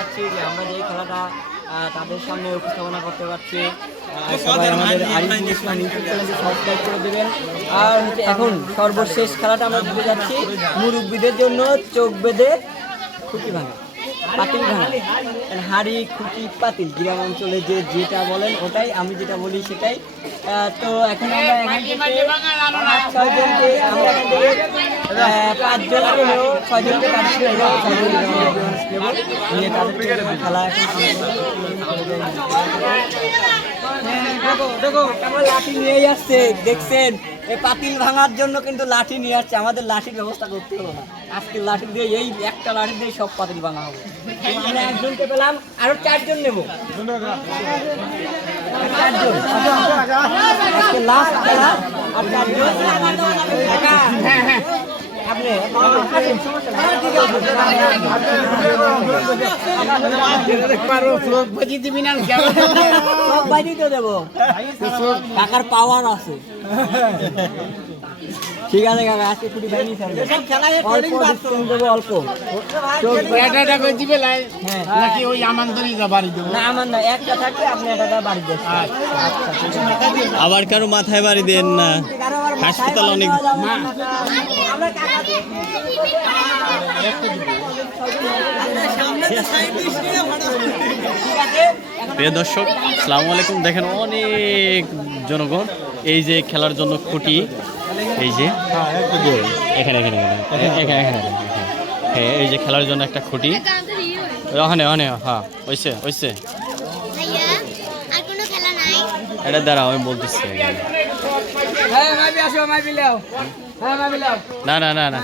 পাচ্ছি যে আমরা যে খেলাটা তাদের সামনে উপস্থাপনা করতে পারছি। সবাই আমাদের আরিফুল ইসলাম ইউটিউব চ্যানেলটি সাবস্ক্রাইব করে দেবেন। আর হচ্ছে এখন সর্বশেষ খেলাটা আমরা দিতে যাচ্ছি মুরব্বীদের জন্য চোখ বেঁধে খুঁটি ভাঙা, পাতিল ভাঙা, হাড়ি খুঁটি পাতিল গ্রাম অঞ্চলে যেটা বলেন ওটাই, আমি যেটা বলি সেটাই। তো এখন আমরা এখান থেকে 6জনকে আমরা এখান থেকে 5জনকে নেব, 6জনকে নিয়ে তাদের খেলা এখন লাঠি নিয়েই আসছে, দেখছেন এই পাতিল ভাঙার জন্য কিন্তু লাঠি নিয়ে আসছে। আমাদের লাঠির ব্যবস্থা করতে হবে না, আজকে লাঠি দিয়ে এই একটা লাঠি দিয়ে সব পাতিল ভাঙা হবে। আমরা 1জনকে পেলাম, আরো 4জন নেব, 4জন আজকে লাস্ট খেলা। আর 4জন আপনি দেবো, টাকার পাওয়ার আছে। ঠিক আছে কাকা, আজকে ছুটি পাইনি অল্প নাকি ওই আমানদানি বাড়ি দেবো না, আমার না, একটা থাকলে আপনি একটা বাড়ি দেন। আবার কারো মাথায় বাড়ি দেন না, হাসপাতাল অনেক। প্রিয় দর্শক, আসসালামু আলাইকুম। দেখেন অনেক জনগণ এই যে খেলার জন্য খুঁটি, এই যে এখানে এখানে এখানে এখানে হ্যাঁ, এই যে খেলার জন্য একটা খুঁটি ওখানে ওখানে, হ্যাঁ ওইসে ওইসে এটা দাঁড়াও আমি বলতেছি। না না না না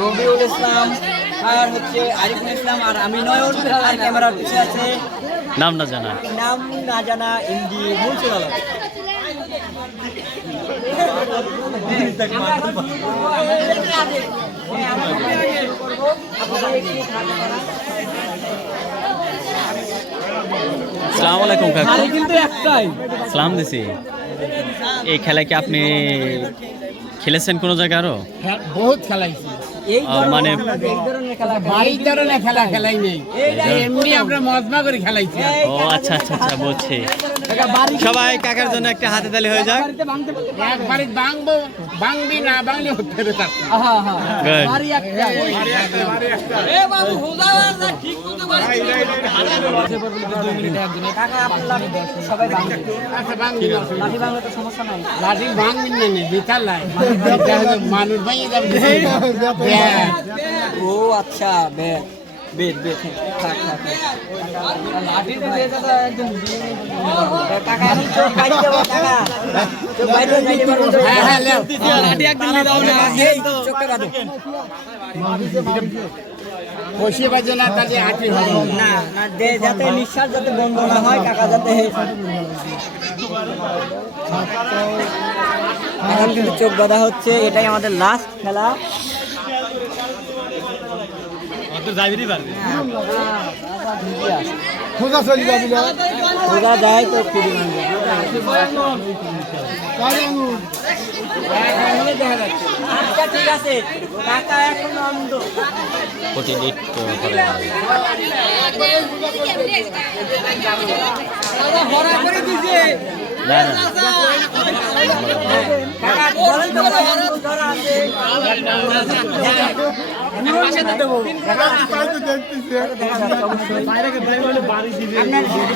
রবিউল ইসলাম আর হচ্ছে আরিফুল ইসলাম আর আমি নয়ন, আর ক্যামেরার পিছনে আছে নাম না জানা এমডি মুনসুর আলম। আসসালামু আলাইকুম কাকু, কিন্তু একটাই সালাম দিছি। এই খেলা কি আপনি খেলেছেন কোনো জায়গায় আরো? বহুত খেলাইছি, মানে বাড়ির ধরনের খেলা খেলাই নেই, এমনি আমরা মজমা করে খেলাইছি। ও আচ্ছা আচ্ছা আচ্ছা, বুঝছি। সবাই কাকার জন্য একটা হাতে তালি হয়ে যাক। এক বাড়ি ভাঙবো, ভাঙবি না ভাঙলে হতে হবে। লাঠি ভাঙবি না বিচার লাই মানুষ ভাঙিয়ে যাবে। ও আচ্ছা, বেদ বেদ থাক থাক লাঠি দিয়ে দাদা একদম টাকা আমি তো বাইরে যাব, টাকা তো বাইরে যাইতে পারবো। হ্যাঁ হ্যাঁ লেও লাঠি একদম দিয়ে দাও না, এই চোখটা কাটো বসে বাজে না, তাহলে হাঁটি হবে না না, যাতে নিঃশ্বাস যাতে বন্ধ না হয়, কাকা যাতে এখন কিন্তু চোখ বাঁধা হচ্ছে। এটাই আমাদের লাস্ট খেলা। খোঁজা যায় তো খুবই আচ্ছা ঠিক আছে, টাকা এখন অন্ধ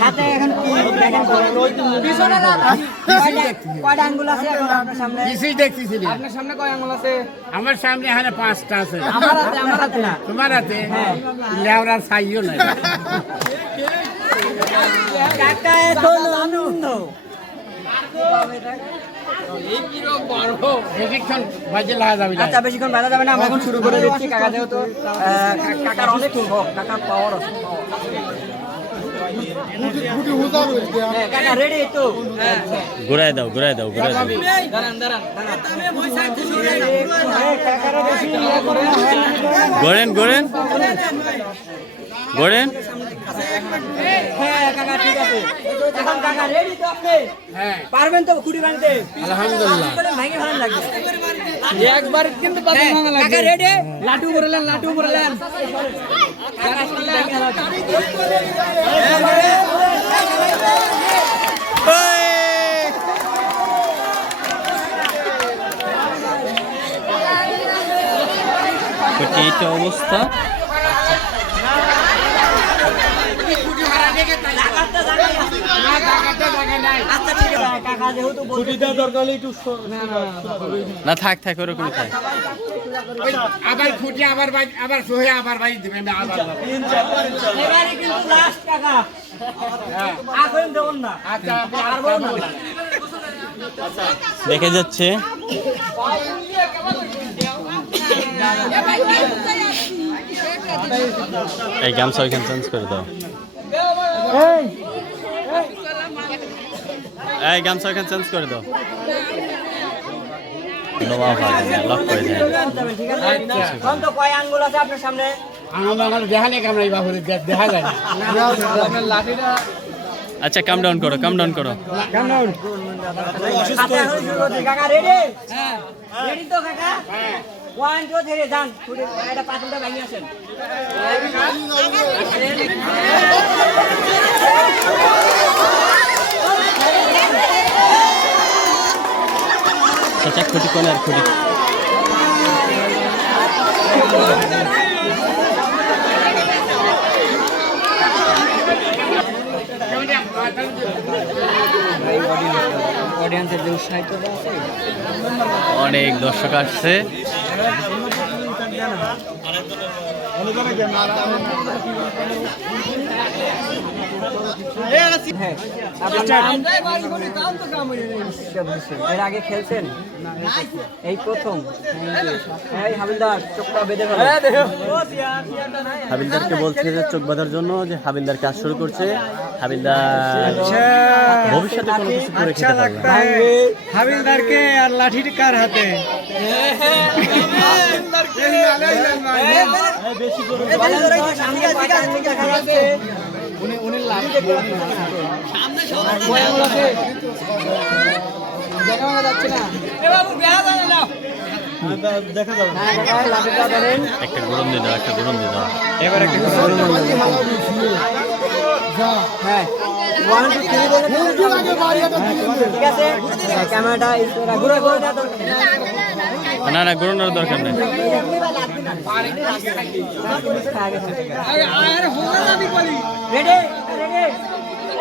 হাতে এখন কয়টা আঙ্গুল আছে আপনার সামনে? কিছুই দেখতেছি না। আপনার সামনে কয় আঙ্গুল আছে? আমার সামনে এখানে 5টা আছে। আমার হাতে না, তোমার হাতে? লেওরার সাইও নাই। কাকা এখন আনন্দ। বেশিক্ষণ বাজে লাগা যাবে না। আচ্ছা বেশিক্ষণ বাজা যাবে না, আমরা এখন শুরু করে দিচ্ছি। কাকা যেহেতু কাকার অনেক শখ, কাকার পাওয়ার আছে। কাকা রেডি তো? ঘুরাই দাও ঘুরাই দাও ঘুরাই দাও। গড়েন গড়েন গড়েন। হ্যাঁ কাকা ঠিক আছে, এখন কাকা রেডি তো আপনি? হ্যাঁ পারবেন তো খুঁটি বাঁধতে? আলহামদুলিল্লাহ। ভাঙে ভালো লাগবে। একবার কিন্তু পাতা ভাঙা লাগবে। কাকা রেডি? লাটু বললেন, লাটু বললেন। এইটা অবস্থা। আচ্ছা ঠিক আছে কাকা যেহেতু বলতে না থাক থাক ওরকমই থাক। আবার খুঁটি আবার সোহে আবার ভাই দিবেন না আবার। এবারে কিন্তু লাস্ট কাকা এখন দেবন না আচ্ছা দেখে যাচ্ছে এই গামছা ওইখানে চেঞ্জ করে দাও। এই গামছা ওইখানে চেঞ্জ করে দাও। নোয়া ভালো লক করে দেয়। ঠিক আছে কোন তো কয় আঙ্গুল আছে আপনার সামনে? আমার দেখা নেই আমরা এই বাবুরে দেখা যায় না। আপনার লাঠিটা আচ্ছা কাম ডাউন করো, কাম ডাউন করো। আচ্ছা এখন শুরু করছি কাকা রেডি? হ্যাঁ রেডি তো কাকা? 1 2 3 যান এটা পাঁচটা ভাঙি আসেন। আচ্ছা খুঁটি কোন আর খুঁটি অডিয়েন্সের যে উৎসাহিতটা আছে অনেক দর্শক আসছে। হ্যাঁ আপনার নাম? এর আগে খেলছেন? এই প্রথম? এই হাবিলদার চোখটা বেঁধে ফেলো। হাবিলদারকে বলছে যে চোখ বাঁধার জন্য, যে হাবিলদার কাজ শুরু করছে। হাবিলদার ভবিষ্যতে কোনো কিছু করে খেতে পারবে না। হাবিলদারকে আর লাঠিটা কার হাতে? একটা গরম দিয়ে দাও, একটা গরম দিয়ে দাও। এবার একটা হ্যাঁ 1 2 3 বলে ঠিক আছে ক্যামেরাটা ঘুরে ঘুরে দাও। না না গরমের দরকার নেই। রেডি রেডি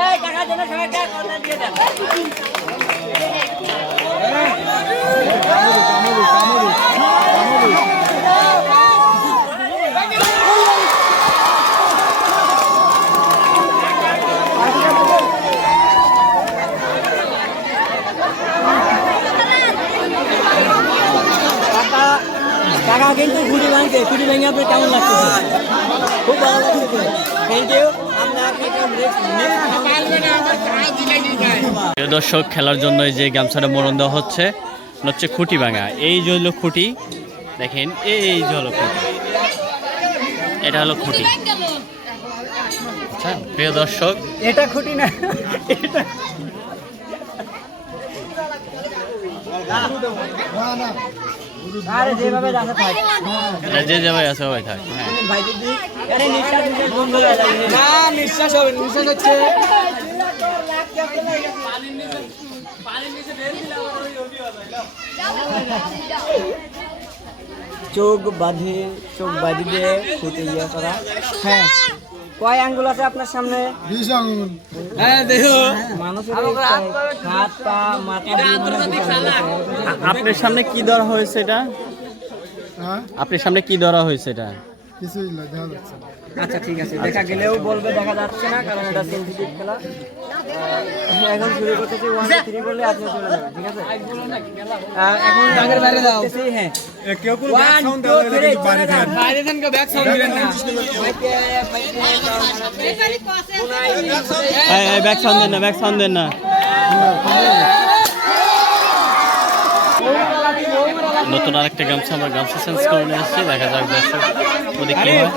এই কাকা যেন সবাইকে কথা দিয়ে দেন। কাকা কিন্তু খুঁটি ভাঙছে, খুঁটি ভেঙে আপনার কেমন লাগতেছে? খুব ভালো লাগতেছে, থ্যাংক ইউ। প্রিয় দর্শক, খেলার জন্য এই যে গামছাটা মরণ দেওয়া হচ্ছে খুঁটি ভাঙা। এই যে হলো খুঁটি, দেখেন এই যে হলো খুঁটি, এটা হলো খুঁটি। আচ্ছা প্রিয় দর্শক, এটা খুঁটি না, এটা আরে যেভাবে যাচ্ছে থাক, এটা যে জায়গায় আছে ওই থাক। হ্যাঁ ভাই যদি আরে নিঃশ্বাস নিঃশ্বাস বন্ধ হয়ে যায় না, নিঃশ্বাস হবে, নিঃশ্বাস হচ্ছে চোখ বাঁধি দিয়ে খুঁটে ইয়ে করা। হ্যাঁ কয় আঙ্গুল আছে আপনার সামনে? 20 আঙ্গুল। হ্যাঁ দেখো মানুষের হাত পা মাথা আপনার সামনে কি ধরা হয়েছে এটা? আপনার সামনে কি ধরা হয়েছে এটা? কিছুই না, দেখা যাচ্ছে না। আচ্ছা ঠিক আছে, দেখা গেলেও বলবে দেখা যাচ্ছে না, কারণ এটা সেনসিটিভ খেলা। এখন শুরু করতেছি 1 2 3 বললে আপনি চলে যাবেন, ঠিক আছে? এখন আগের বাইরে দাও। হ্যাঁ কেউ কোনো ব্যাক সাউন্ড দেওয়া হলে কিন্তু বাইরে থাকেন। বাইরে থাকেন, কেউ ব্যাক সাউন্ড দিবেন না। এই ব্যাক সাউন্ড দেন না, ব্যাক সাউন্ড দেন না। নতুন আরেকটা গামছা, আমরা গামছা চেঞ্জ করে নিয়ে আসছি। দেখা যাক দর্শক ওদের কি হয়।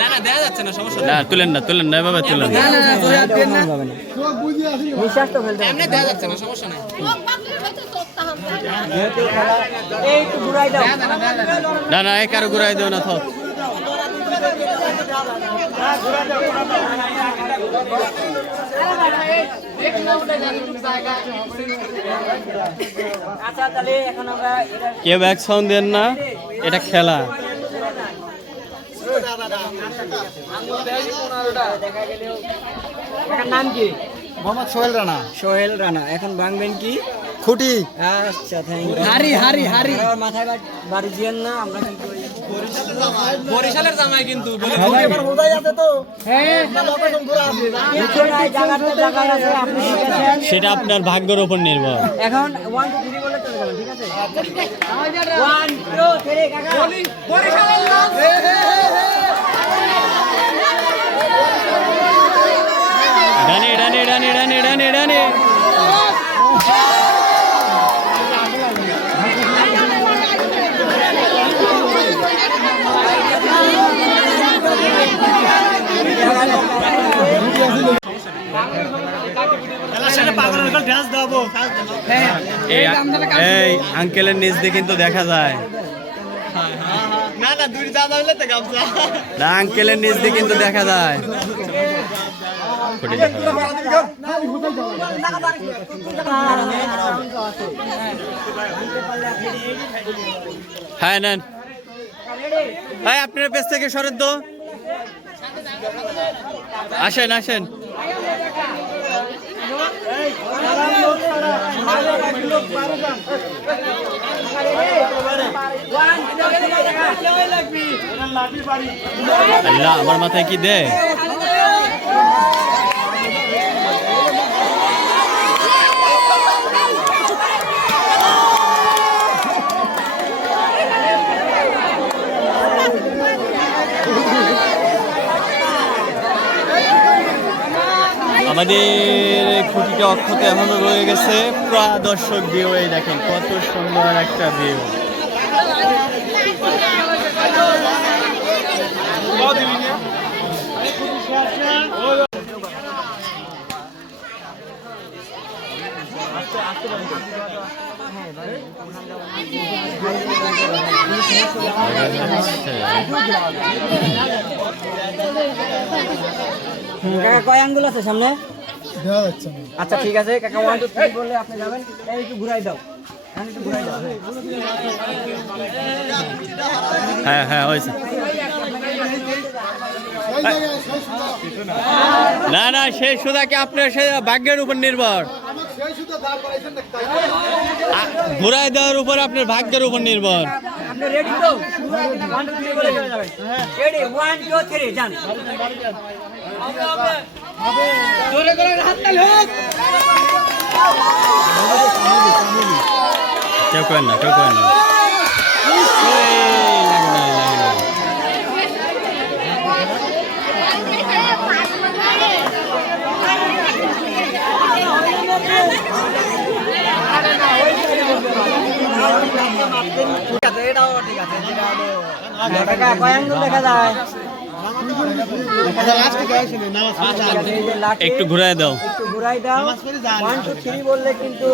না না দেখা যাচ্ছে না। না তুলেন না এভাবে তুলেন না। নিঃশ্বাস তো ফেলতে হবে। যেহেতু খেলা এই একটু ঘুরাই দাও। না এই কারো ঘুরাই দেও না থাক। আচ্ছা তাহলে এখন আমরা এটা কেউ ব্যাক সাউন্ড দেন না, এটা খেলা। দেখা গেলেও এটার নাম কি? মোহাম্মদ সোহেল রানা। সোহেল রানা। এখন ভাঙবেন কি? খুঁটি। আচ্ছা থ্যাংক ইউ। হারি। মাথায় বাড়ি দিয়েন না, আমরা কিন্তু বরিশালের জামাই কিন্তু জায়গায় আছে আপনি শিখেছেন। সেটা আপনার ভাগ্যের উপর নির্ভর। এখন 1 2 3 বলে চলে যাবেন, ঠিক আছে? 1 2 3 কাকা বরিশালের নাম। ডানে। এই আঙ্কেলের নিচ দিয়ে কিন্তু দেখা যায় না, আঙ্কেলের নিচ দিয়ে কিন্তু দেখা যায়। হ্যাঁ নেন, আপনার পেছ থেকে সরেন তো, আসেন। আল্লাহ আমার মাথায় কি দেয়। আমাদের খুঁটিটা অক্ষত এখনো রয়ে গেছে। প্রায় দর্শক ভিউ, এই দেখেন কত সুন্দর একটা ভিউ। কাকা কয় আঙ্গুল আছে সামনে? আচ্ছা ঠিক আছে কাকা, 1 2 3 বললে আপনি যাবেন। এই একটু ঘুরাই দাও, একটু ঘুরাই দাও। হ্যাঁ হয়েছে। না সেই সুদা কি আপনার সে ভাগ্যের উপর নির্ভর, ঘুরাই দেওয়ার উপর আপনার ভাগ্যের উপর নির্ভর। আপনি রেডি তো? 1 2 3 বলে চলে যাবেন। রেডি 1 2 3 যান। জোরে করে হাত তালি হোক। কেউ করেন না। ঠিক আছে, এটাও ঠিক আছে। কাকা কয় আঙ্গুল দেখা যায়? একটু ঘুরাই দাও। একটু ঘুরাই দাও। 1 2 3 বললে কিন্তু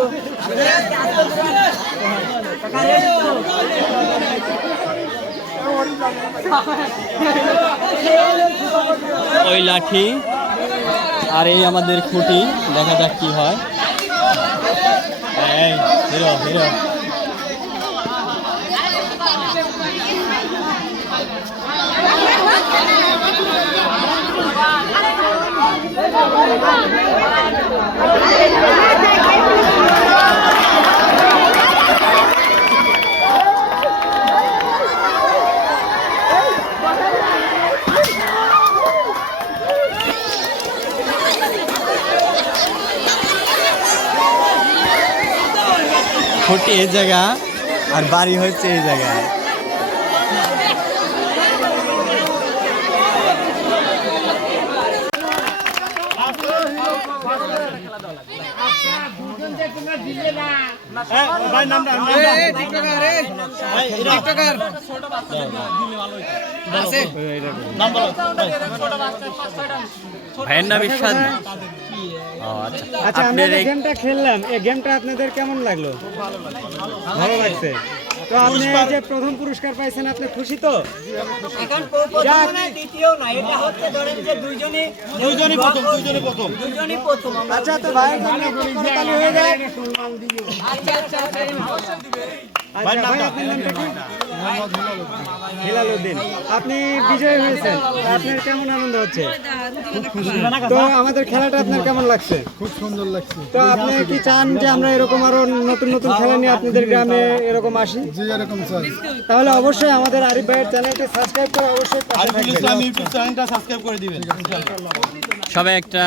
ওই লাঠি আর এই আমাদের খুঁটি, দেখা যাক কি হয়। এই হিরো খুঁটি এই জায়গা আর বাড়ি হচ্ছে এই জায়গায়। তোমরা দিলে না। ভাইয়ের নাম ইরশাদ। ও আচ্ছা, আচ্ছা, আমরা আপনার যে এই গেমটা খেললাম, এই গেমটা আপনাদের কেমন লাগলো? ভালো লাগছে। তো আপনি এই যে প্রথম পুরস্কার পাইছেন, আপনি খুশি তো? এখন প্রথম না দ্বিতীয় না, এটা হচ্ছে ধরেন যে দুইজনই প্রথম আমরা। আচ্ছা, তো ভাইয়ের জন্য একটু করতালি হয়ে যায়। আচ্ছা আচ্ছা, ভাই আপনার নামটা কি? হেলাল উদ্দিন। আপনি বিজয়ী হয়েছেন, আপনার কেমন আনন্দ হচ্ছে? তো আমাদের খেলাটা আপনার কেমন লাগছে? খুব সুন্দর লাগছে। তো আপনি কি চান যে আমরা এরকম আরো নতুন নতুন খেলা নিয়ে আপনাদের গ্রামে এরকম আসি? জি এরকম স্যার। তাহলে অবশ্যই আমাদের আরিফ ভাইয়ের চ্যানেলটি সাবস্ক্রাইব করে অবশ্যই পাশে থাকবেন। ইউটিউব চ্যানেলটা সাবস্ক্রাইব করে দিবেন। সবাই একটা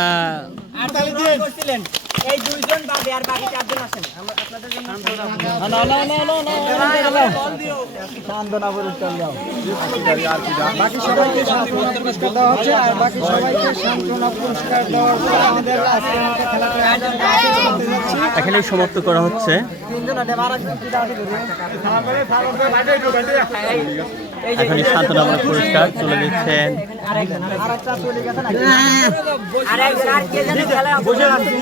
আর দুইজন করছিলেন, এই দুইজন বাদে আর বাকি চারজন আছেন। আমরা আপনাদের জন্য বাকি সবাইকে সান্ত্বনা পুরস্কার দেওয়া হচ্ছে, আর বাকি সবাইকে সান্ত্বনা পুরস্কার দেওয়ার পর আমাদের আজকের মতো খেলাটা করতে যাচ্ছি। এখানেই সমাপ্ত করা হচ্ছে। এখন সান্ত্বনামূলক পুরস্কার তুলে দিচ্ছেন আরেকজন আর কে জানে খেলা বসে আছে।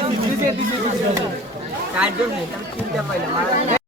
চারজন নেই, আমি তিনটা পাইলাম।